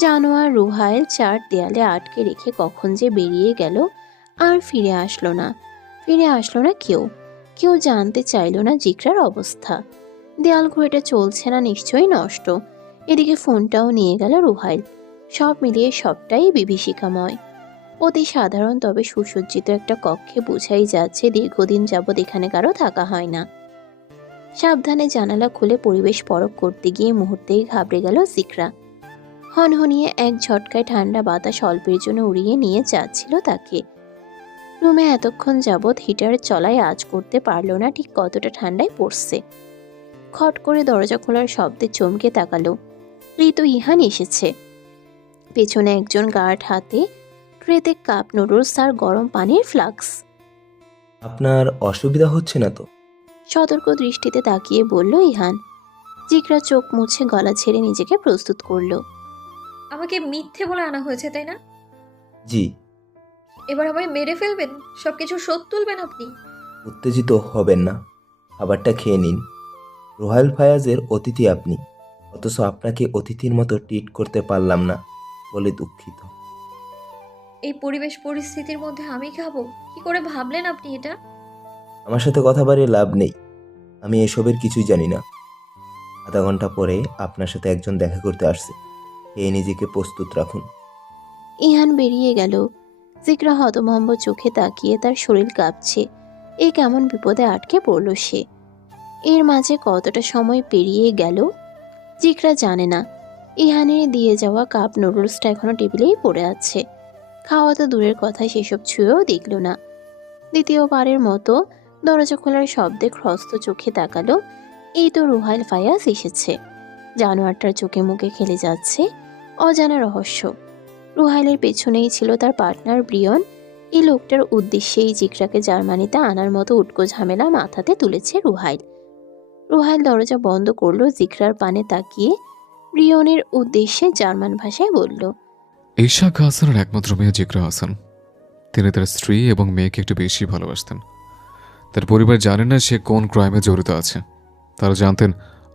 জানোয়ার রুহাইল চার দেয়ালে আটকে রেখে কখন যে বেরিয়ে গেল আর ফিরে আসলো না কেউ। কেউ জানতে চাইল না জিকরার অবস্থা। দেয়াল ঘড়িটা চলছে না, নিশ্চয়ই নষ্ট। এদিকে ফোনটাও নিয়ে গেল রুহাইল। সব মিলিয়ে সবটাই বিভীষিকাময়। অতি সাধারণ তবে সুসজ্জিত একটা কক্ষে বোঝাই যাচ্ছে দীর্ঘদিন যাবৎ এখানে কারো থাকা হয় না। সাবধানে জানালা খুলে পরিবেশ পরখ করতে গিয়ে মুহূর্তেই ঘাবড়ে গেল জিকরা। হনহনিয়ে এক ঝটকায় ঠান্ডা বাতাস অল্পের জন্য উড়িয়ে নিয়ে যাচ্ছিল তাকে। রুমে এতক্ষণ যাবৎ হিটার চলায় আঁচ করতে পারল না ঠিক কতটা ঠান্ডায় পড়ছে। খট করে দরজা খোলার শব্দে চমকে তাকালো। ঋতু ইহান এসেছে। পেছনে একজন গার্ড, হাতে ট্রেতে কাপ নুডলস আর গরম পানির ফ্লাক্স। আপনার অসুবিধা হচ্ছে না তো? সতর্ক দৃষ্টিতে তাকিয়ে বলল ইহান। জিকরা চোখ মুছে গলা ছেড়ে নিজেকে প্রস্তুত করলো। আমাকে মিথ্যে বলে আনা হয়েছে, তাই না? জি। এবার আমায় মেরে ফেলবেন? সবকিছু শোধ তুলবেন আপনি? উত্তেজিত হবেন না, খাবারটা খেয়ে নিন। রোহাইল ফায়াজের অতিথি আপনি, অথচ আপনাকে অতিথির মতো ট্রিট করতে পারলাম না বলে দুঃখিত। এই পরিবেশ পরিস্থিতির মধ্যে আমি খাবো? কি করে ভাবলেন আপনি এটা? আমার সাথে কথা বাড়িয়ে লাভ নেই, আমি এসবের কিছুই জানি না। আধা ঘন্টা পরে আপনার সাথে একজন দেখা করতে আসছে, খেয়ে নিজেকে প্রস্তুত রাখুন। ইহান বেরিয়ে গেল। জিকরা হতভম্ব চোখে তাকিয়ে, তার শরীর কাঁপছে। এ কেমন বিপদে আটকে পড়ল সে। এর মাঝে কতটা সময় পেরিয়ে গেল জিকরা জানে না। ইহানের দিয়ে যাওয়া কাপ নুডলসটা এখনো টেবিলেই পড়ে আছে। খাওয়া তো দূরের কথা, সেসব ছুঁয়েও দেখল না। দ্বিতীয়বারের মতো দরজা খোলার শব্দে খ্রস্ত চোখে তাকালো। এই তো রুহাইল ফায়াজ এসেছে। জানোয়ারটার চোখে মুখে খেলে যাচ্ছে অজানা রহস্য। রুহাইলের পেছনেই ছিল তার পার্টনার ব্রিয়ন। এই লোকটার উদ্দেশ্যেই জিকরাকে জার্মানিতে আনার মতো উটকো ঝামেলা মাথাতে তুলেছে রুহাইল। রুহাইল দরজা বন্ধ করলো, জিকরার পানে তাকিয়ে ব্রিয়নের উদ্দেশ্যে জার্মান ভাষায় বলল, ইশাক হাসানের একমাত্র মেয়ে জিকরা হাসান। তিনি তার স্ত্রী এবং মেয়েকে একটু বেশি ভালোবাসতেন। তার পরিবার জানে না সে কোন ক্রাইমে জড়িত আছে। তারা জানতেন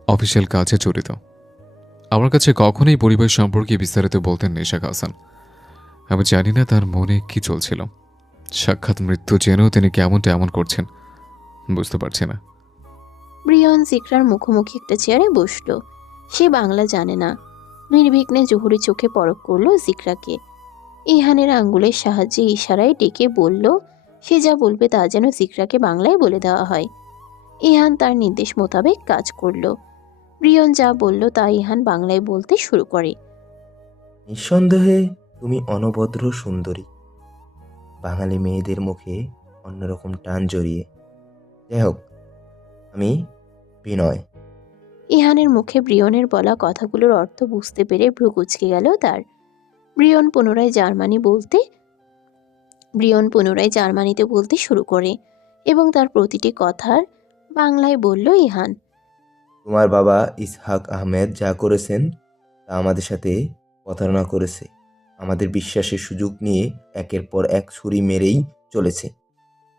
অফিসিয়াল কাজে জড়িত। আমার কাছে কখনোই পরিবার সম্পর্কে বিস্তারিত বলতেন না ইশাক হাসান। আমি জানি না তার মনে কি চলছিল। সাক্ষাৎ মৃত্যু জেনেও তিনি কেমনটা এমন করছেন বুঝতে পারছি না। ব্রিয়ন জিকরার মুখোমুখি একটা চেয়ারে বসলো। সে বাংলা জানে না। নির্বিঘ্নে জহুরি চোখে পরখ করলো জিকরাকে। ইহানের আঙ্গুলের সাহায্যে ইশারায় ডেকে বলল, সে যা বলবে তা যেন জিকরাকে বাংলায় বলে দেওয়া হয়। ইহান তার নির্দেশ মোতাবেক কাজ করলো। ব্রিয়ন যা বলল তা ইহান বাংলায় বলতে শুরু করে। নিঃসন্দেহে তুমি অনবদ্র সুন্দরী, বাঙালি মেয়েদের মুখে অন্যরকম টান জড়িয়ে। যাই হোক, আমি বিনয়। ইহানের মুখে ব্রিয়নের বলা কথাগুলোর অর্থ বুঝতে পেরে ভ্রু কুঁচকে গেল তার। ব্রিয়ন পুনরায় জার্মানিতে বলতে শুরু করে এবং তার প্রতিটি কথার বাংলায় বলল ইহান। তোমার বাবা ইসহাক আহমেদ যা করেছেন তা আমাদের সাথে প্রতারণা করেছে। আমাদের বিশ্বাসের সুযোগ নিয়ে একের পর এক ছুরি মেরেই চলেছে।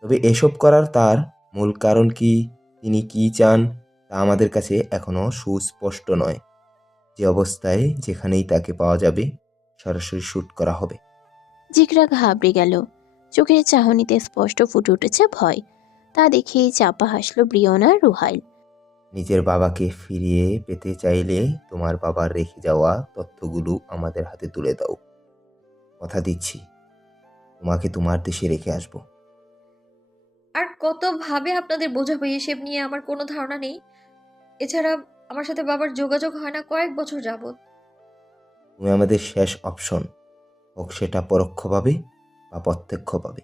তবে এসব করার তার মূল কারণ কি, তিনি কি চান তা আমাদের কাছে এখনও সুস্পষ্ট নয়। যে অবস্থায় যেখানেই তাকে পাওয়া যাবে সরাসরি শ্যুট করা হবে। জিকরা ঘাবড়ে গেল। চোখের চাহনিতে স্পষ্ট ফুটে উঠেছে ভয়। তা দেখেই চাপা হাসল ব্রিয়ন আর রুহাইল। নিজের বাবাকে ফিরিয়ে পেতে চাইলে তোমার বাবার রেখে যাওয়া তথ্যগুলো আমাদের হাতে তুলে দাও। কথা দিচ্ছি, তোমাকে তোমার দেশে রেখে আসবো। আর কতভাবে আপনাদের বোঝাবো এসব নিয়ে আমার কোনো ধারণা নেই। এছাড়া আমার সাথে বাবার যোগাযোগ হয় না কয়েক বছর যাবত। তুমি আমাদের শেষ অপশন, হোক সেটা পরোক্ষভাবে বা প্রত্যক্ষভাবে।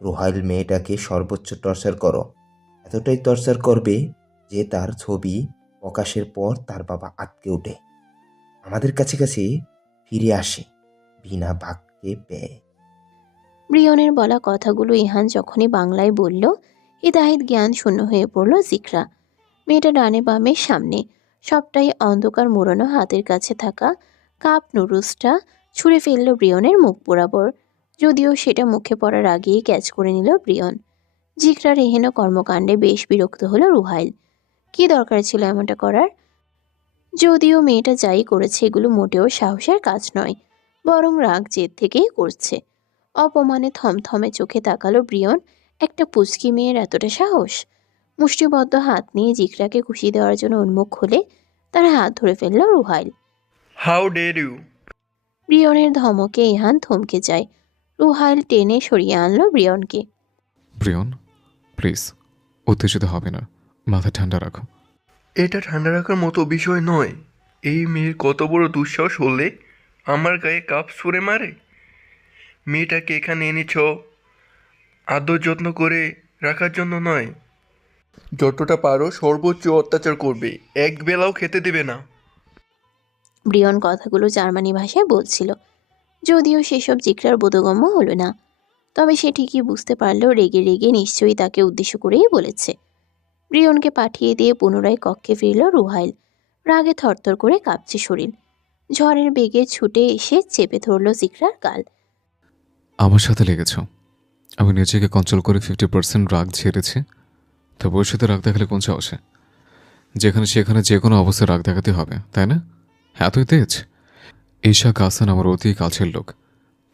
রুহাইল মেয়েটাকে সর্বোচ্চ টর্চার করো, এতটাই টর্চার করবে যে তার ছবি প্রকাশের পর তার বাবা আটকে ওঠে, আমাদের কাছে ফিরে আসে বিনা বাক্যে ব্যয়। ব্রিয়নের বলা কথাগুলো ইহান যখনই বাংলায় বলল, হিতাহিত জ্ঞান শূন্য হয়ে পড়ল জিকরা। মেয়েটা ডানে বামে সামনে সবটাই অন্ধকার মোড়ানো হাতের কাছে থাকা কাপ নুডলসটা ছুঁড়ে ফেলল ব্রিয়নের মুখ বরাবর। যদিও সেটা মুখে পড়ার আগেই ক্যাচ করে নিল ব্রিয়ন। জিকরার এহেন কর্মকাণ্ডে বেশ বিরক্ত হলো রুহাইল। কি দরকার ছিল এমনটা করার? যদিও মেয়েটা যাই করেছে এগুলো মোটেও সাহসের কাজ নয়, বরং রাগ জেদ থেকেই করছে। অপমানে থমথমে চোখে তাকালো ব্রিয়ন। একটা পুচকি মেয়ের এতটা সাহস! মুষ্টিবদ্ধ হাত নিয়ে জিকরাকে খুশি দেওয়ার জন্য উন্মুখ হলে তার হাত ধরে ফেলল রুহাইল। How dare you! ব্রিয়নের ধমকে ইহান থমকে যায়। রুহাইল টেনে সরিয়ে আনলো ব্রিয়নকে। প্রিয়ন, প্লিজ উত্তেজিত হবে না, মাথা ঠান্ডা রাখো। এটা ঠান্ডা রাখার মতো বিষয় নয়। এই মেয়ের কত বড় দুঃসাহস হলে আমার গায়ে কাপ ছুঁড়ে মারে। মেয়েটাকে এখানে এনেছ আদর যত্ন করে রাখার জন্য নয়। যতটা পারো সর্বোচ্চ অত্যাচার করবে, এক বেলাও খেতে দেবে না। ব্রিয়ন কথাগুলো জার্মানি ভাষায় বলছিল, যদিও সেসব জিকরার বোধগম্য হলো না। তবে সে ঠিকই বুঝতে পারল রেগে রেগে নিশ্চয়ই তাকে উদ্দেশ্য করেই বলেছে। ব্রিয়নকে পাঠিয়ে দিয়ে পুনরায় কক্ষে ফিরল রুহাইল। রাগে থরথর করে কাঁপছে শরীর। ঝড়ের বেগে ছুটে এসে চেপে ধরল জিকরার গাল। আমার সাথে লেগেছ, আমি নিজেকে কন্ট্রোল করে 50% রাগ ঝেড়েছি। তবে ওর সাথে রাগ দেখালে কোন সাহসে? যেখানে সেখানে যে কোনো অবস্থায় রাগ দেখাতে হবে, তাই না? এতই তেজ? ঈশা হাসান আমার অতি কাছের লোক,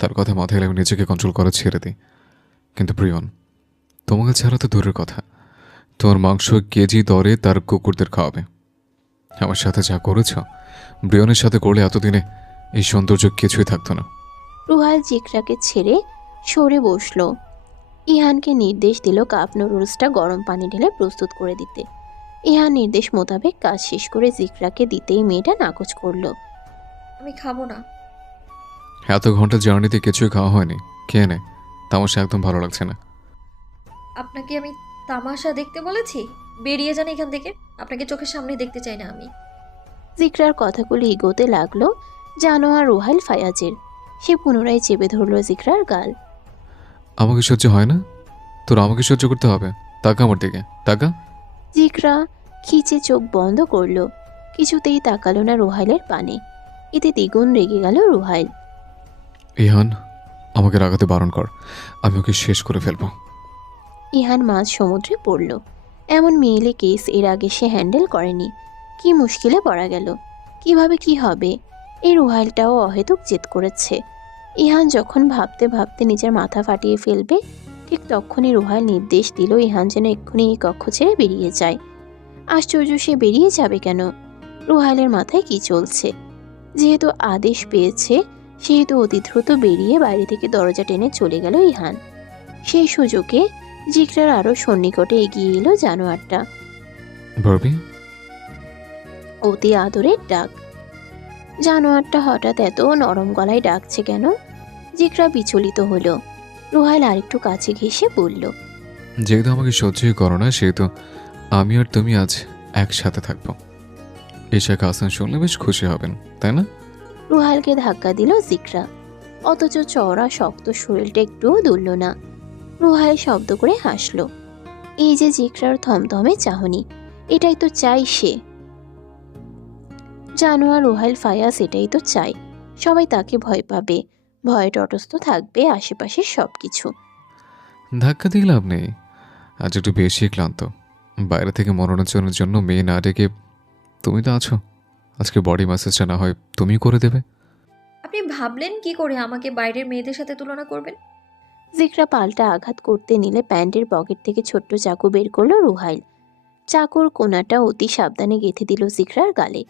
তার কথা মাথায় এলে আমি নিজেকে কন্ট্রোল করা ছেড়ে দিই। কিন্তু প্রিয়ন, তোমাকে ছাড়া তো দূরের কথা, তোমার মাংস কেজি দরে তার কুকুরদের খাওয়াবে। আমার সাথে যা করেছ, ব্রিয়নের সাথে করলে এতদিনে এই সৌন্দর্য কিছুই থাকতো না। রুহাইল জিকরাকে ছেড়ে সরে বসল। ইহানকে নির্দেশ দিল কাপ নুডলসটা গরম পানি ঢেলে প্রস্তুত করে দিতে। ইহান নির্দেশ মোতাবেক কাজ শেষ করে জিকরাকে দিতেই মেয়েটা নাকচ করল। আমি খাবো না। এত ঘন্টা জার্নিতে কিছুই খাওয়া হয়নি, খেয়ে নে, তামাশা একদম ভালো লাগছে না। আপনাকে আমি তামাশা দেখতে বলেছি? বেরিয়ে যান এখান থেকে। আপনাকে চোখের সামনে দেখতে চাই না আমি। জিকরার কথাগুলো ইগোতে লাগলো জানোয়ার রুহাইল ফায়াজের। সে পুনরায় চেপে ধরল জিকরার গাল। আমাকে সহ্য হয় না? তোর আমাকে সহ্য করতে হবে। টাকা আমার দিকে, টাকা। জিকরা খিচে চোখ বন্ধ করল। কিছুতেই তাকালো না রুহাইলের পানে। এতে দ্বিগুণ রেগে গেল রুহাইল। ইহান, আমাকে রাগাতে বারণ কর, আমি ওকে শেষ করে ফেলবো। ইহান মাঝ সমুদ্রে পড়ল। এমন মেয়েলে কেস এর আগে সে হ্যান্ডেল করেনি। কি মুশকিলে পড়া গেল। কিভাবে কি হবে? এই রুহাইলটাও অহেতুক জেদ করেছে। ইহান যখন ভাবতে ভাবতে নিজের মাথা ফাটিয়ে ফেলবে, ঠিক তখনই রুহাইল নির্দেশ দিল ইহান যেন এক্ষুনি এই কক্ষ ছেড়ে বেরিয়ে যায়। আশ্চর্য, সে বেরিয়ে যাবে কেন? রুহাইলের মাথায় কি চলছে? যেহেতু আদেশ পেয়েছে সেহেতু অতি দ্রুত বেরিয়ে বাইরে থেকে দরজা টেনে চলে গেল ইহান। সেই সুযোগে জিকরার আরো সন্নিকটে এগিয়ে এলো জানোয়ারটা। বারবি, অতি আদরের ডাক। জানোয়ারটা হঠাৎ এত নরম গলায় ডাকছে কেন? জিকরা বিচলিত হলো। রুহাইল আরেকটু কাছে ঘেঁষে বলল, যেহেতু আমাকে সহ্যই করো না, সেহেতু আমি আর তুমি আজ একসাথে থাকবো। ঈশা হাসান শুনলে বেশ খুশি হবেন, তাই না? রুহাইলকে ধাক্কা দিল জিকরা। অথচ চওড়া শক্ত শরীরটা একটুও দুলল না। রুহাইল শব্দ করে হাসল। এই যে জিকরার থমথমে চাহনি, এটাই তো চাই সে। জানোয়ার রুহাইল ফায়াজ এটাই তো চাই। সবাই তাকে ভয় পাবে, ভয়ে তটস্থ থাকবে আশেপাশের সবকিছু। ধাক্কা দিয়ে লাভ নেই, আজ একটু বেশি ক্লান্ত। বাইরে থেকে মনোরঞ্জনের জন্য মেয়ে না ডেকে তুমি তো আছো, আজকে বডি ম্যাসেজটা না হয় তুমি করে দেবে। আপনি ভাবলেন কি করে আমাকে বাইরের মেয়েদের সাথে তুলনা করবেন? জিকরা পাল্টা আঘাত করতে নিলে প্যান্টের পকেট থেকে ছোট্ট চাকু বের করলো রুহাইল। চাকুর কোনাটা অতি সাবধানে গেঁথে দিল জিকরার গালে।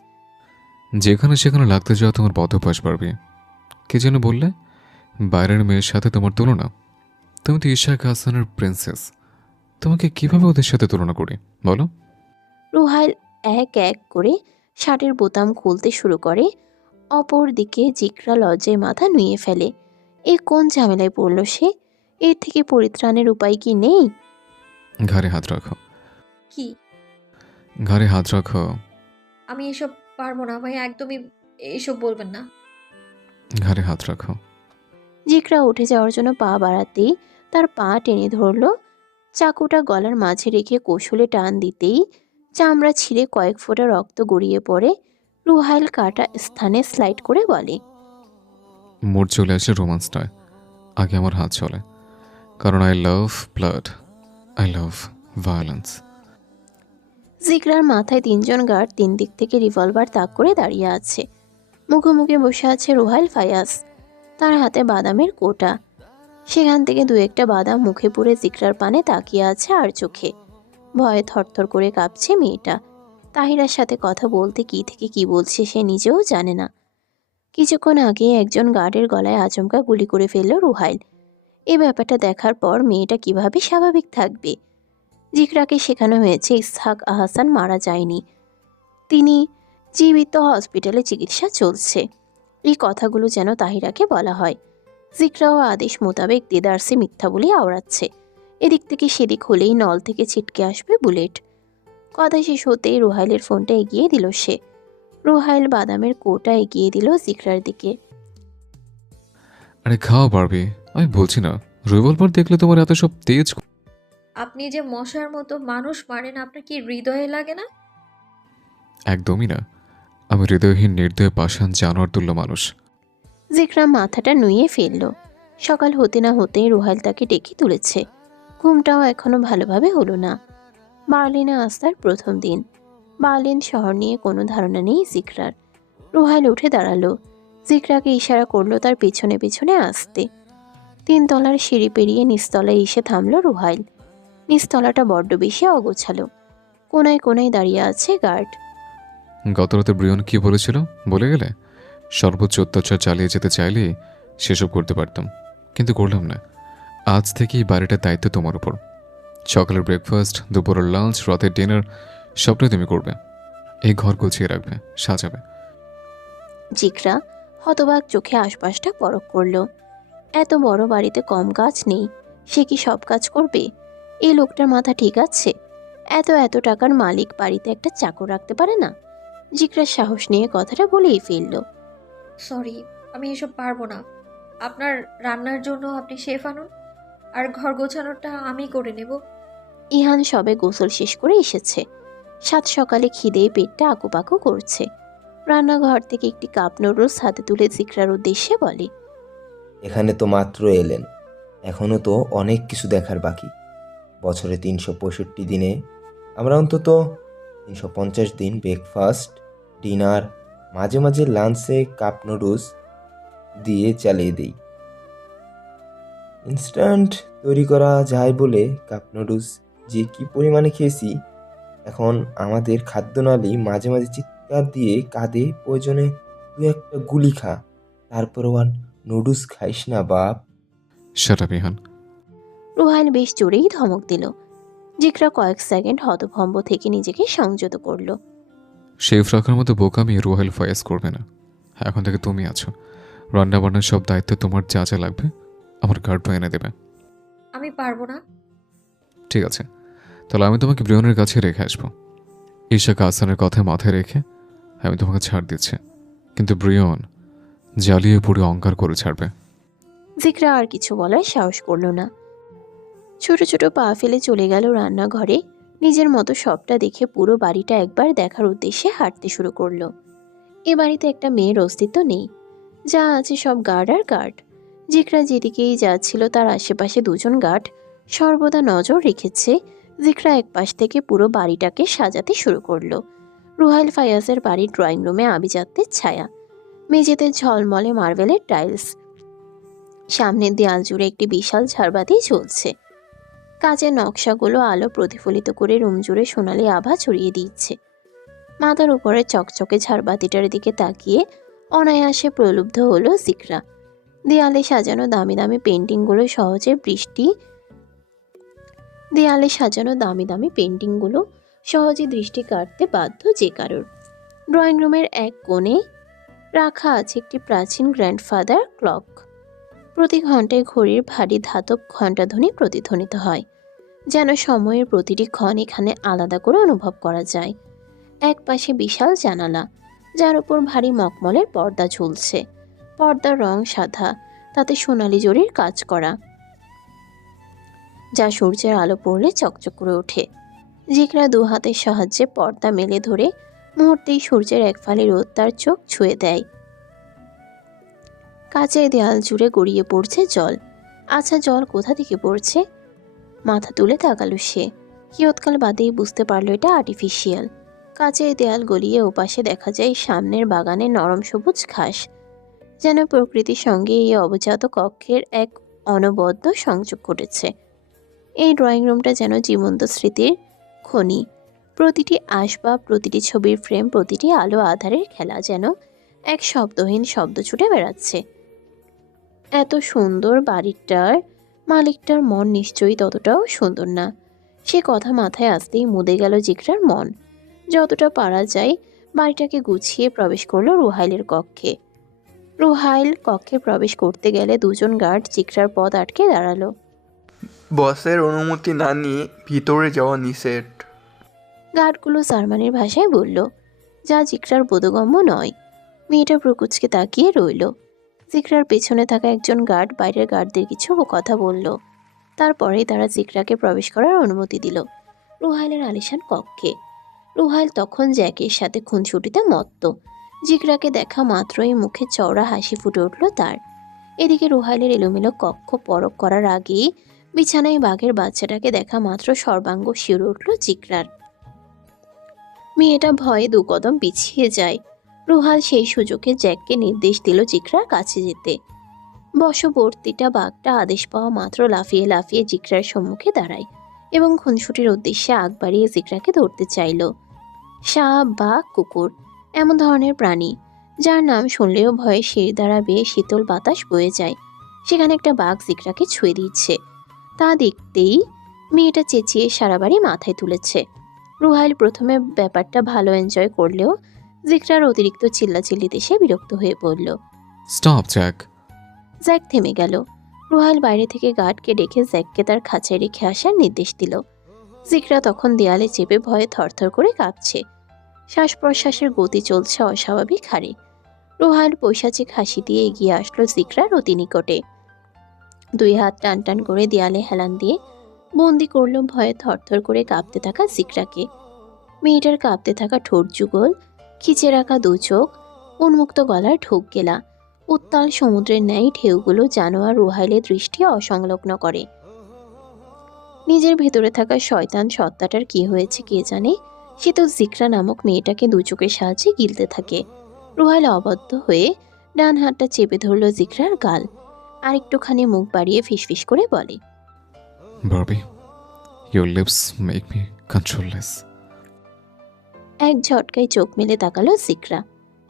যেখানে সেখানে লাগতে যাওয়া তোমার বদভ্যাস বাড়বে। কে যেন বললে বাইরের মেয়ের সাথে তোমার তুলনা? তুমি তো ঈশা হাসানের প্রিন্সেস, তোমাকে কিভাবে ওদের সাথে তুলনা করি বলো? রুহাইল এক এক করে শার্টের বোতাম খুলতে শুরু করে। অপর দিকে জিকরা লজ্জায় মাথা নুয়ে ফেলে। এ কোন ঝামেলায় পড়ল সে? এর থেকে পরিত্রাণের উপায় কি নেই? ঘাড়ে হাত রাখো, কি? ঘাড়ে হাত রাখো। আমি এসব পারবো না ভাই, একদমই এইসব বলবেন না। ঘাড়ে হাত রাখো। জিকরা উঠে যাওয়ার জন্য পা বাড়াতেই তার পা টেনে ধরল। চাকুটা গলার মাঝে রেখে কৌশলে টান দিতেই চামড়া ছিঁড়ে কয়েক ফোঁটা রক্ত গড়িয়ে পড়ে। রুহাইল কাটা স্থানে স্লাইড করে বলে, মোট চলে আসে রোমান্স নয়, আগে আমার হাত চলে, কারণ I love blood, I love violence. জিগরার মাথায় 3জন গার্ড 3 দিক থেকে রিভলভার তাক করে দাঁড়িয়ে আছে। মুখোমুখি বসে আছে রুহাইল ফায়াজ, তার হাতে বাদামের কোটা। সেখান থেকে 2-1টা বাদাম মুখে পুরে জিগরার পানে তাকিয়ে আছে আর চোখে। ভয়ে থরথর করে কাঁপছে মেয়েটা। তাহিরার সাথে কথা বলতে কি থেকে কি বলছে সে নিজেও জানে না। কিছুক্ষণ আগে একজন গার্ডের গলায় আচমকা গুলি করে ফেলল রুহাইল। এই ব্যাপারটা দেখার পর মেয়েটা কিভাবে স্বাভাবিক থাকবে? জিকরাকে শেখানো হয়েছে ইসহাক আহসান মারা যায়নি, তিনি জীবিত, হসপিটালে চিকিৎসা চলছে। এই কথাগুলো যেন তাহিরাকে বলা হয়। জিকরাও আদেশ মোতাবেক দেদারসে মিথ্যা বলে আওড়াচ্ছে। এদিক থেকে সেদিক হলেই নল থেকে ছিটকে আসবে বুলেট। কথা শেষ হতেই রুহাইলের ফোনটা এগিয়ে দিল সে। রুহাইল বাদামের কোটা এগিয়ে দিল জিকরার দিকে। আরে খাওয়া পারবি, আমি বলছি না রিভলভার দেখলে তোমার এত সব তেজ। আপনি যে মশার মতো মানুষ মারেন, আপনার কি হৃদয়ে লাগে না? একদমই না, আমি হৃদয়হীন নির্দয় পাষাণ জানোয়ার তুল্য মানুষ। জিকরা মাথাটা নুয়ে ফেলল। সকাল হতে না হতেই রুহাইল তাকে ডেকে তুলেছে। ঘুমটাও এখনো ভালোভাবে হলো না। বার্লিনে আসতার প্রথম দিন। বার্লিন শহর নিয়ে কোনো ধারণা নেই জিকরার। রুহাইল উঠে দাঁড়ালো। জিকরাকে ইশারা করলো তার পেছনে পেছনে আসতে। 3 তলার সিঁড়ি পেরিয়ে নিচতলায় এসে থামলো রুহাইল। নিচতলাটা বড্ড বেশি অগোছালো। কোনায় কোনায় দাঁড়িয়ে আছে গার্ড। গতরাতে ব্রিয়ন কি বলেছিল বলে গেলে? সর্বোচ্চ অত্যাচার চালিয়ে যেতে চাইলে সেসব করতে পারতাম, কিন্তু করলাম না। আজ থেকেই বাড়িটার দায়িত্ব তোমার উপর। সকালের ব্রেকফাস্ট, দুপুরের লাঞ্চ, রাতের ডিনার সবটাই তুমি করবে। এই ঘর গুছিয়ে রাখবে, সাজাবে। জিকরা হতবাক চোখে আশপাশটা পরখ করল। এত বড় বাড়িতে কম কাজ নেই, সে কি সব কাজ করবে? এই লোকটার মাথা ঠিক আছে? এত এত টাকার মালিক বাড়িতে একটা চাকর রাখতে পারে না? জিকরা সাহস নিয়ে কথাটা বলেই ফেলল। সরি, আমি এসব পারবো না। আপনার রান্নার জন্য আপনি শেফ আনুন, আর ঘর গোছানোটা আমি করে নেব। ইহান সবে গোসল শেষ করে এসেছে। সাত সকালে খিদে পেটটা আকুপাকু করছে। রান্নাঘর থেকে একটি কাপ নুডলস হাতে তুলে জিকরার উদ্দেশ্যে বলে, এখানে তো মাত্র এলেন, এখনও তো অনেক কিছু দেখার বাকি। বছরে 365 দিনে আমরা অন্তত 350 দিন ব্রেকফাস্ট, ডিনার, মাঝে মাঝে লাঞ্চে কাপ নুডলস দিয়ে চালিয়ে দিই। ইনস্ট্যান্ট তৈরি করা যায় বলে কাপ নুডলস যে কি পরিমাণে খেয়েছি, এখন আমাদের খাদ্যনালী মাঝে মাঝে চিৎকার দিয়ে কাঁদে, প্রয়োজনে 2-1টা গুলি খা, তারপরও আর নুডলস খাইস না বাপ। Shut up Ihan. রুহাইল বেশ জোরেই ধমক দিল। জিকরা কয়েক সেকেন্ড হতভম্ব থেকে নিজেকে সংযত করল। শেফ রাখার মতো বোকামি রুহাইল ফয়েজ করবে না। এখন থেকে তুমি আছো, রান্না বান্নার সব দায়িত্ব তোমার। যা যা লাগবে আমার গার্ড এনে দেবে। আমি পারবো না। ঠিক আছে, তাহলে আমি তোমাকে ব্রিয়নের কাছে রেখে আসবো। ঈশা কাসানের কথা মাথায় রেখে আমি তোমাকে ছাড় দিচ্ছি, কিন্তু ব্রিয়ন জ্বালিয়ে পুড়ে অহংকার করে ছাড়বে। জিকরা আর কিছু বলার সাহস করল না। ছোট ছোট পা ফেলে চলে গেল রান্নাঘরে। নিজের মতো সবটা দেখে পুরো বাড়িটা একবার দেখার উদ্দেশ্যে হাঁটতে শুরু করলো। এ বাড়িতে একটা মেয়ের অস্তিত্ব নেই, যা আছে সব গার্ড আর গার্ড। জিকরা যেদিকেই যাচ্ছিল তার আশেপাশে 2জন গার্ড সর্বদা নজর রেখেছে। জিকরা এক পাশ থেকে পুরো বাড়িটাকে সাজাতে শুরু করলো। রুহাইল ফায়াজের বাড়ির ড্রয়িং রুমে আভিজাত্যের ছায়া, মেঝেতে ঝলমলে মার্বেলের টাইলস, সামনের দেয়াল জুড়ে একটি বিশাল ঝাড়বাতি ঝুলছে। কাজের নকশাগুলো আলো প্রতিফলিত করে রুম জুড়ে সোনালি আভা ছড়িয়ে দিচ্ছে। মাথার উপরে চকচকে ঝাড়বাতিটার দিকে তাকিয়ে অনায়াসে প্রলুব্ধ হলো জিকরা। দেয়ালে সাজানো দামি দামি পেন্টিংগুলো সহজে দৃষ্টি কাটতে বাধ্য যে কারোর। ড্রয়িং রুমের এক কোণে রাখা আছে একটি প্রাচীন গ্র্যান্ডফাদার ক্লক। প্রতি ঘন্টায় ঘড়ির ভারী ধাতব ঘণ্টাধ্বনি প্রতিধ্বনিত হয়, যেন সময়ের প্রতিটি ক্ষণ এখানে আলাদা করে অনুভব করা যায়। এক পাশে বিশাল জানালা, যার উপর ভারী মখমলের পর্দা ঝুলছে। পর্দার রং সাদা, তাতে সোনালি জরির কাজ করা, যা সূর্যের আলো পড়লে চকচক করে ওঠে। জিকরা 2 হাতের সাহায্যে পর্দা মেলে ধরে মুহূর্তেই সূর্যের এক ফালি রোদ তার চোখ ছুঁয়ে দেয়। কাচের দেয়াল জুড়ে গড়িয়ে পড়ছে জল। আচ্ছা, জল কোথা থেকে পড়ছে? মাথা তুলে তাকালো সে। কিয়ৎকাল বাদেই বুঝতে পারল এটা আর্টিফিশিয়াল। কাচের দেয়াল গলিয়ে ওপাশে দেখা যায় সামনের বাগানে নরম সবুজ ঘাস, যেন প্রকৃতির সঙ্গে এই অবজাত কক্ষের এক অনবদ্য সংযোগ ঘটেছে। এই ড্রয়িং রুমটা যেন জীবন্ত স্মৃতির খনি। প্রতিটি আসবাব, প্রতিটি ছবির ফ্রেম, প্রতিটি আলো আধারের খেলা যেন এক শব্দহীন শব্দ ছুটে বেড়াচ্ছে। এত সুন্দর বাড়িটার মালিকটার মন নিশ্চয়ই ততটাও সুন্দর না। সে কথা মাথায় আসতেই মুদে গেল জিগরার মন। যতটা পারা যায় বাড়িটাকে গুছিয়ে প্রবেশ করলো রুহাইলের কক্ষে। রুহাইল কক্ষে প্রবেশ করতে গেলে দুজন গার্ড জিগরার পথ আটকে দাঁড়ালো। বসের অনুমতি না নিয়ে ভিতরে যাওয়া নিষেধ। গার্ডগুলো জার্মানির ভাষায় বলল, যা জিগরার বোধগম্য নয়। মেয়েটা প্রকুচকে তাকিয়ে রইল। জিগরার পেছনে থাকা একজন গার্ড বাইরের গার্ডদের কিছু কথা বলল। তারপরেই তারা জিগরাকে প্রবেশ করার অনুমতি দিল রুহাইলের আলিশান কক্ষে। রুহাইল তখন জ্যাকের সাথে খুনসুটিতে মত্ত। জিগরাকে দেখা মাত্রই মুখে চওড়া হাসি ফুটে উঠল তার। এদিকে রুহাইলের এলোমেলো কক্ষ পরক করার আগেই বিছানায় বাঘের বাচ্চাটাকে দেখা মাত্র সর্বাঙ্গ শিউরে উঠল জিগরার। মেয়েটা ভয়ে দু কদম পিছিয়ে যায়। রুহাল সেই সুযোগে জ্যাককে নির্দেশ দিল জিগরার কাছে যেতে। বশবর্তীটা বাঘটা আদেশ পাওয়া মাত্র লাফিয়ে লাফিয়ে জিগরার সম্মুখে দাঁড়ায় এবং খুনসুটির উদ্দেশ্যে আগ বাড়িয়ে জিগরাকে ধরতে চাইল। সাপ, বাঘ, কুকুর এমন ধরনের প্রাণী যার নাম শুনলেও ভয়ে শিরদাঁড়া বেয়ে শীতল বাতাস বয়ে যায়, সেখানে একটা বাঘ জিগরাকে ছুঁয়ে দিচ্ছে। তা দেখতেই মেয়েটা চেঁচিয়ে সারা বাড়ি মাথায় তুলেছে। রুহাইল প্রথমে ব্যাপারটা ভালো এনজয় করলেও জিগরার অতিরিক্ত চিল্লাচিল্লিতে সে বিরক্ত হয়ে পড়ল। Stop Jack. জ্যাক থেমে গেল। রুহাইল বাইরে থেকে গার্ডকে ডেকে জ্যাককে তার খাঁচায় রেখে আসার নির্দেশ দিল। জিগরা তখন দেয়ালে চেপে ভয়ে থরথর করে কাঁপছে। শ্বাস প্রশ্বাসের গতি চলছে অস্বাভাবিক হারে। রুহাইল পৈশাচিক হাসি দিয়ে এগিয়ে আসলো জিগরার অতি নিকটে। দুই হাত টান টান করে দেয়ালে হেলান দিয়ে বন্দি করল ভয়ে থরথর করে কাঁপতে থাকা জিগরাকে। মেয়েটার কাঁপতে থাকা ঠোঁট যুগল, খিচে রাখা দু চোখ, উন্মুক্ত গলার ঢোক গেলা, উত্তাল সমুদ্রের ন্যায় ঢেউগুলো জানোয়ার রুহাইলের দৃষ্টি অসংলগ্ন করে। নিজের ভেতরে থাকা শয়তান সত্তাটার কি হয়েছে কে জানে, সে তো জিগরা নামক মেয়েটাকে দু চোখের সাহায্যে গিলতে থাকে। রুহাইল অবদ্ধ হয়ে ডান হাতটা চেপে ধরল জিগরার গাল, আর একটুখানি মুখ বাড়িয়ে ফিসফিস করে বলে, Barbie, your lips make me controlless. এক ঝটকায় চোখ মেলে তাকালো জিগরা।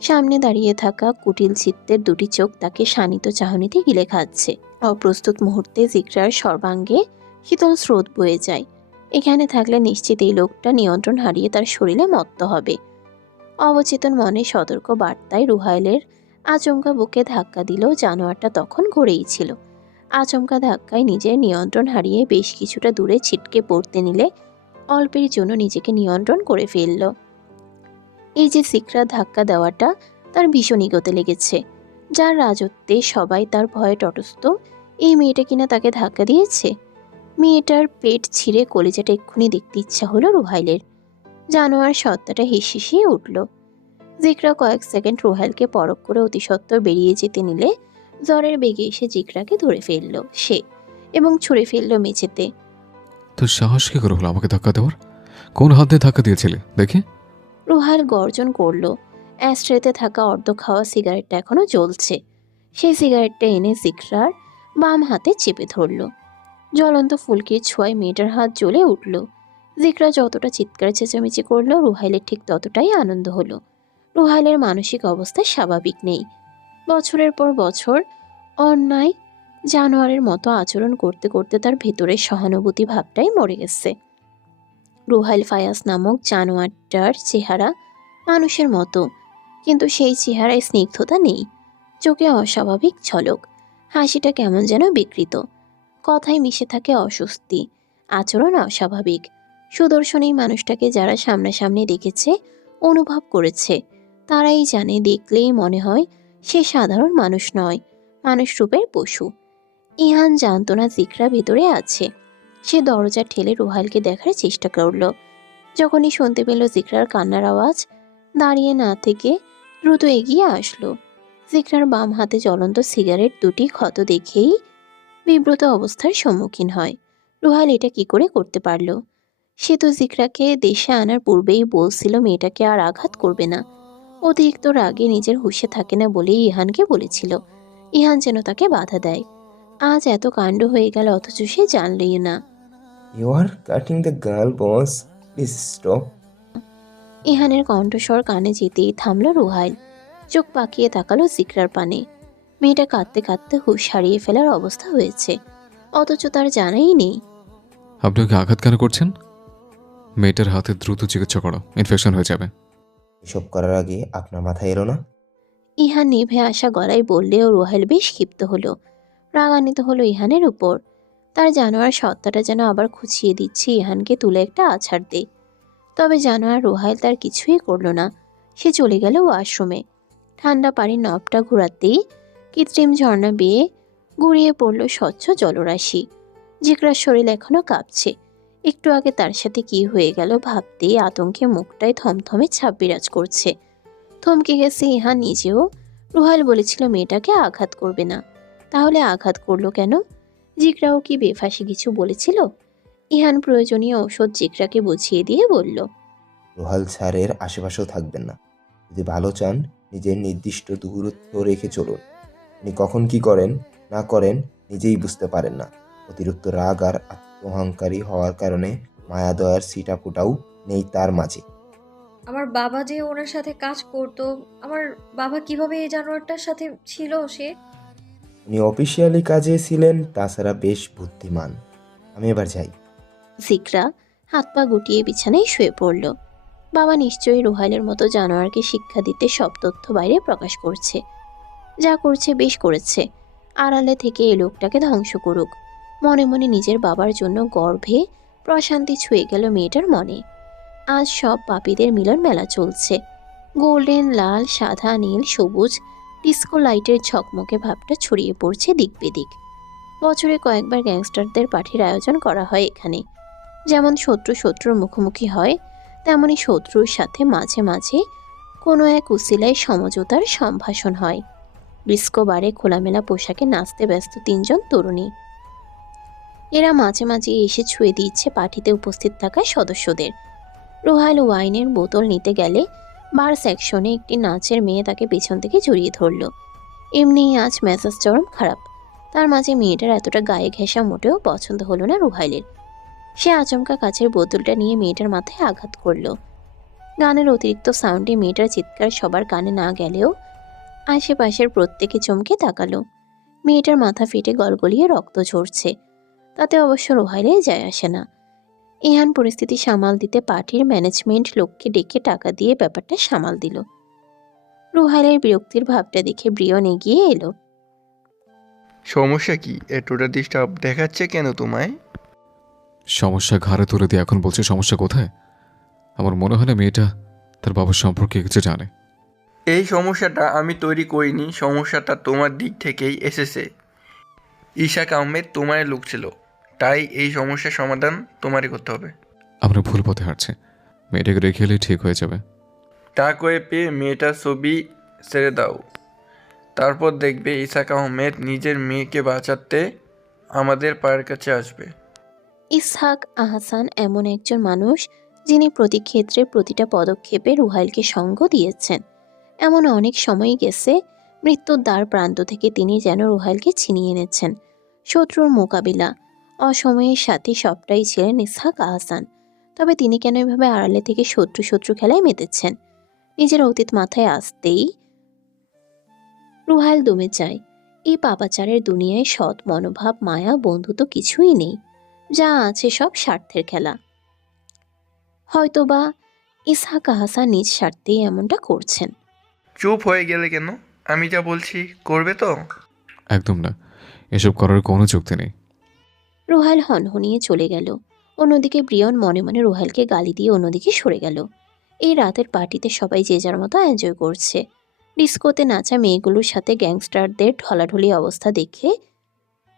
সামনে দাঁড়িয়ে থাকা কুটিল চিত্তের দুটি চোখ তাকে শানিত চাহনিতে গিলে খাচ্ছে। অপ্রস্তুত মুহূর্তে জিগরার সর্বাঙ্গে শীতল স্রোত বয়ে যায়। এখানে থাকলে নিশ্চিত এই লোকটা নিয়ন্ত্রণ হারিয়ে তার শরীরে মত্ত হবে। অবচেতন মনে সতর্ক বার্তায় রুহাইলের আচমকা বুকে ধাক্কা দিল। জানোয়ারটা তখন ঘুরেই ছিল। আচমকা ধাক্কায় নিজের নিয়ন্ত্রণ হারিয়ে বেশ কিছুটা দূরে ছিটকে পড়তে নিলে অল্পের জন্য নিজেকে নিয়ন্ত্রণ করে ফেলল। এই যে জিগরা ধাক্কা দেওয়াটা তার ভীষণ ইগোতে লেগেছে। যার রাজত্বে সবাই তার ভয়ে তটস্থ, এই মেয়েটা কিনা তাকে ধাক্কা দিয়েছে। মেয়েটার পেট ছিঁড়ে কলিজাটা এক্ষুনি দেখতে ইচ্ছা হলো রুহাইলের। জানোয়ার সত্তাটা হিসিয়ে উঠল। জিগরা কয়েক সেকেন্ড রুহাইলকে পরখ করে অতিসত্বর বেরিয়ে যেতে নিলে জ্বরের বেগে এসে জিগরাকে ধরে ফেলল সে এবং ছুঁড়ে ফেলল মেঝেতে। তোর সাহস কি করে হলো আমাকে ধাক্কা দেওয়ার? কোন হাত দিয়ে ধাক্কা দিয়েছিলে দেখে? রুহাইল গর্জন করল। অ্যাস্ট্রেতে থাকা অর্ধ খাওয়া সিগারেটটা এখনো জ্বলছে। সেই সিগারেটটা এনে জিগরার বাম হাতে চেপে ধরল। জ্বলন্ত ফুলকির ছোঁয়ায় মেয়েটার হাত জ্বলে উঠল। জিগরা যতটা চিৎকার চেঁচামেচি করলো, রুহাইলের ঠিক ততটাই আনন্দ হলো। রুহাইলের মানসিক অবস্থা স্বাভাবিক নেই। বছরের পর বছর অন্যায় জানোয়ারের মতো আচরণ করতে করতে তার ভেতরের সহানুভূতি ভাবটাই মরে গেছে। রুহাইল ফায়াজ নামক জানোয়ারটার চেহারা মানুষের মতো, কিন্তু সেই চেহারায় স্নিগ্ধতা নেই। চোখে অস্বাভাবিক ঝলক, হাসিটা কেমন যেন বিকৃত, কথায় মিশে থাকে অস্বস্তি, আচরণ অস্বাভাবিক। সুদর্শন এই মানুষটাকে যারা সামনাসামনি দেখেছে, অনুভব করেছে, তারাই জানে, দেখলেই মনে হয় সে সাধারণ মানুষ নয়, মানুষ রূপের পশু। ইহান জানত না জিগরা ভেতরে আছে। সে দরজা ঠেলে রুহাইলকে দেখার চেষ্টা করল। যখনই শুনতে পেল জিগরার কান্নার আওয়াজ, দাঁড়িয়ে না থেকে দ্রুত এগিয়ে আসলো। জিগরার বাম হাতে জ্বলন্ত সিগারেট দুটি ক্ষত দেখেই বিব্রত অবস্থার সম্মুখীন হয়। রুহাইল এটা কি করে করতে পারল? সে তো জিকরাকে দেশে আনার পূর্বেই বলছিল মেয়েটাকে আর আঘাত করবে না। অতিরিক্ত রাগে নিজের হুঁশে থাকে না বলেই ইহানকে বলেছিল। ইহান যেন তাকে বাধা দেয়। আজ এত কাণ্ড হয়ে গেল অথচ সে জানলই না। You are cutting the girl boss, please stop. ইহানের কণ্ঠস্বর কানে যেতেই থামল রুহাইল। চোখ পাকিয়ে তাকালো জিকরার পানে। মেয়েটা কাঁদতে কাঁদতে হুঁশ হারিয়ে ফেলার অবস্থা হয়েছে, অথচ তার জানাই নেই। আপনি ওকে আঘাত কেন করছেন? মেয়েটার হাতে দ্রুত চিকিৎসা করো, ইনফেকশন হয়ে যাবে। এসব করার আগে আপনার মাথায় এলো না? ইহান নিভে আসা গলায় বললেও রুহাইল বেশ ক্ষিপ্ত হলো। রাগান্বিত হলো ইহানের উপর। তার জানোয়ার সত্তাটা যেন আবার খুঁচিয়ে দিচ্ছে ইহানকে তুলে একটা আছাড় দেয়। তবে জানোয়ার রুহাইল তার কিছুই করল না। সে চলে গেল ওয়াশরুমে। ঠান্ডা পানির নবটা ঘোরাতেই কৃত্রিম ঝর্ণা বেয়ে গড়িয়ে পড়ল স্বচ্ছ জলরাশি। জিকরার শরীর এখনো কাঁপছে। একটু আগে তার সাথে কি হয়ে গেল ভাবতেই আতঙ্কে মুখটায় থমথমে ছাপ বিরাজ করছে। থমকে গেছে ইহা নিজেও। রুহাইল বলেছিল মেয়েটাকে আঘাত করবে না, তাহলে আঘাত করলো কেন? জিকরাও কি বেফাঁসি কিছু বলেছিল? ইহান প্রয়োজনীয় ঔষধ জিকরাকে বুঝিয়ে দিয়ে বলল, রোহাল স্যারের আশেপাশেও থাকবেন না। যদি ভালো চান নিজের নির্দিষ্ট দূরত্ব রেখে চলুন। উনি কখন কি করেন না করেন নিজেই বুঝতে পারেন না। অতিরিক্ত রাগ আর আত্মহংকারী হওয়ার কারণে মায়া দয়ার সিটাফুটাও নেই তার মাঝে। আমার বাবা যে ওনার সাথে কাজ করতো, আমার বাবা কিভাবে এই জানোয়ারটার সাথে ছিল সে? উনি অফিসিয়ালি কাজে ছিলেন, তাছাড়া বেশ বুদ্ধিমান। আমি এবার যাই। জিকরা হাত পা গুটিয়ে বিছানায় শুয়ে পড়ল। বাবা নিশ্চয়ই রুহাইলের মতো জানোয়ারকে শিক্ষা দিতে সব তথ্য বাইরে প্রকাশ করছে। যা করছে বেশ করেছে। আড়ালে থেকে এই লোকটাকে ধ্বংস করুক। মনে মনে নিজের বাবার জন্য গর্ভে প্রশান্তি ছুঁয়ে গেল মেয়েটার মনে। আজ সব পাপীদের মিলন মেলা চলছে। গোল্ডেন, লাল, সাদা, নীল, সবুজ ডিস্কো লাইটের ঝকমকে ভাবটা ছড়িয়ে পড়ছে দিক বেদিক। বছরে কয়েকবার গ্যাংস্টারদের পার্টির আয়োজন করা হয় এখানে। যেমন শত্রুর মুখোমুখি হয়, তেমনি শত্রুর সাথে মাঝে মাঝে কোনো এক উসিলায় সমঝোতার সম্ভাষণ হয়। ডিস্কো বারে খোলামেলা পোশাকে নাচতে ব্যস্ত তিনজন তরুণী। এরা মাঝে মাঝে এসে ছুঁয়ে দিচ্ছে পার্টিতে উপস্থিত থাকা সদস্যদের। রুহাইল ওয়াইনের বোতল নিতে গেলে বার সেকশনে একটি নাচের মেয়ে তাকে পেছন থেকে জড়িয়ে ধরল। এমনিই আজ মেজাজ চরম খারাপ। তার মাঝে মেয়েটার এতটা গায়ে ঘেঁষা মোটেও পছন্দ হলো না রুহাইলের। সে আচমকা কাচের বোতলটা নিয়ে মেয়েটার মাথায় আঘাত করল। গানের অতিরিক্ত সাউন্ডে মেয়েটার চিৎকার সবার কানে না গেলেও আশেপাশের প্রত্যেকে চমকে তাকালো। মেয়েটার মাথা ফেটে গলগলিয়ে রক্ত ঝরছে। তাতে অবশ্য রুহাইলের যায় আসে না। ইহান পরিস্থিতি সামাল দিতে পার্টির ম্যানেজমেন্ট লোককে ডেকে টাকা দিয়ে ব্যাপারটা সামাল দিল। রুহাইলের বিরক্তির ভাবটা দেখে ব্রিয়ন এগিয়ে এলো। সমস্যা কি? এতটা ডিস্টার্ব দেখাচ্ছে কেন তোমায়? সমস্যা ঘাড়ে তুলে দিয়ে এখন বলছে সমস্যা কোথায়? আমার মনে হয় না মেয়েটা তার বাবার সম্পর্কে কিছু জানে। এই সমস্যাটা আমি তৈরি করিনি, সমস্যাটা তোমার দিক থেকেই এসেছে। ইশাক আহমেদ তোমার লোক ছিল, তাই এই সমস্যার সমাধান তোমারই করতে হবে। আমরা ভুল পথে হাঁটছি। মেয়েটাকে রেখে এলেই ঠিক হয়ে যাবে। টাকা পেয়ে মেয়েটার ছবি ছেড়ে দাও, তারপর দেখবে ইশাক আহমেদ নিজের মেয়েকে বাঁচাতে আমাদের পায়ের কাছে আসবে। ইসহাক আহসান এমন একজন মানুষ যিনি প্রতি ক্ষেত্রে প্রতিটা পদক্ষেপে রুহাইলকে সঙ্গ দিয়েছেন। এমন অনেক সময় গেছে মৃত্যুর দ্বার প্রান্ত থেকে তিনি যেন রুহাইলকে ছিনিয়ে এনেছেন। শত্রুর মোকাবিলা, অসময়ের সাথে সবটাই ছিলেন ইসহাক আহসান। তবে তিনি কেন এভাবে আড়ালে থেকে শত্রু খেলায় মেতেছেন? নিজের অতীত মাথায় আসতেই রুহাইল দমে যায়। এই পাপাচারের দুনিয়ায় সৎ মনোভাব, মায়া, বন্ধুত্ব কিছুই নেই। যা আছে সব স্বার্থের খেলা। হয়তোবা ইসহাক আহসান নিজ স্বার্থেই এমনটা করছেন। চুপ হয়ে গেলে কেন? আমি যা বলছি করবে তো? একদম না, এসব করার কোনো যুক্তি নেই। রুহাইল হনহনিয়ে চলে গেল। অন্যদিকে ব্রিয়ন মনে মনে রুহাইলকে গালি দিয়ে অন্যদিকে সরে গেল। এই রাতের পার্টিতে সবাই যে যার মতো এনজয় করছে। ডিস্কোতে নাচা মেয়েগুলোর সাথে গ্যাংস্টারদের ঢলাঢলি অবস্থা দেখে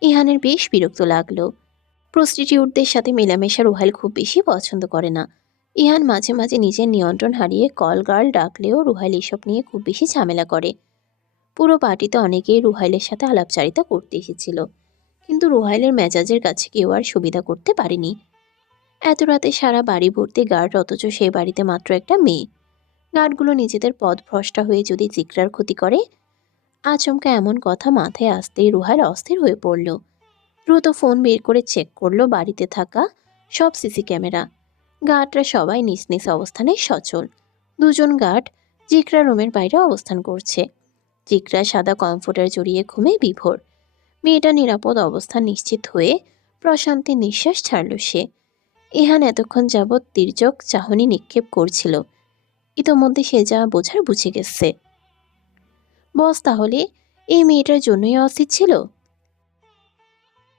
ইহানের বেশ বিরক্ত লাগলো। প্রস্টিটিউটদের সাথে মেলামেশা রুহাইল খুব বেশি পছন্দ করে না। ইহান মাঝে মাঝে নিজের নিয়ন্ত্রণ হারিয়ে কল গার্ল ডাকলেও রুহাইল এসব নিয়ে খুব বেশি ঝামেলা করে। পুরো পার্টিতে অনেকেই রুহাইলের সাথে আলাপচারিতা করতে এসেছিল, কিন্তু রুহাইলের মেজাজের কাছে কেউ আর সুবিধা করতে পারেনি। এত রাতে সারা বাড়ি ভর্তি গার্ড, অথচ সেই বাড়িতে মাত্র একটা মেয়ে। গার্ডগুলো নিজেদের পথভ্রষ্টা হয়ে যদি জিকরার ক্ষতি করে। আচমকা এমন কথা মাথায় আসতেই রুহাইল অস্থির হয়ে পড়ল। দ্রুত ফোন বের করে চেক করলো বাড়িতে থাকা সব সিসি ক্যামেরা। গার্ডরা সবাই নিজ নিজ অবস্থানে সচল। দুজন গার্ড জিকরা রুমের বাইরে অবস্থান করছে। জিকরা সাদা কমফোর্টার জড়িয়ে ঘুমে বিভোর। মেয়েটা নিরাপদ অবস্থান নিশ্চিত হয়ে প্রশান্তির নিঃশ্বাস ছাড়ল সে। ইহান এতক্ষণ যাবৎ তির্যক চাহনি নিক্ষেপ করছিল। ইতোমধ্যে সে যা বোঝার বুঝে গেছে। বস তাহলে এই মেয়েটার জন্যই অস্থির ছিল।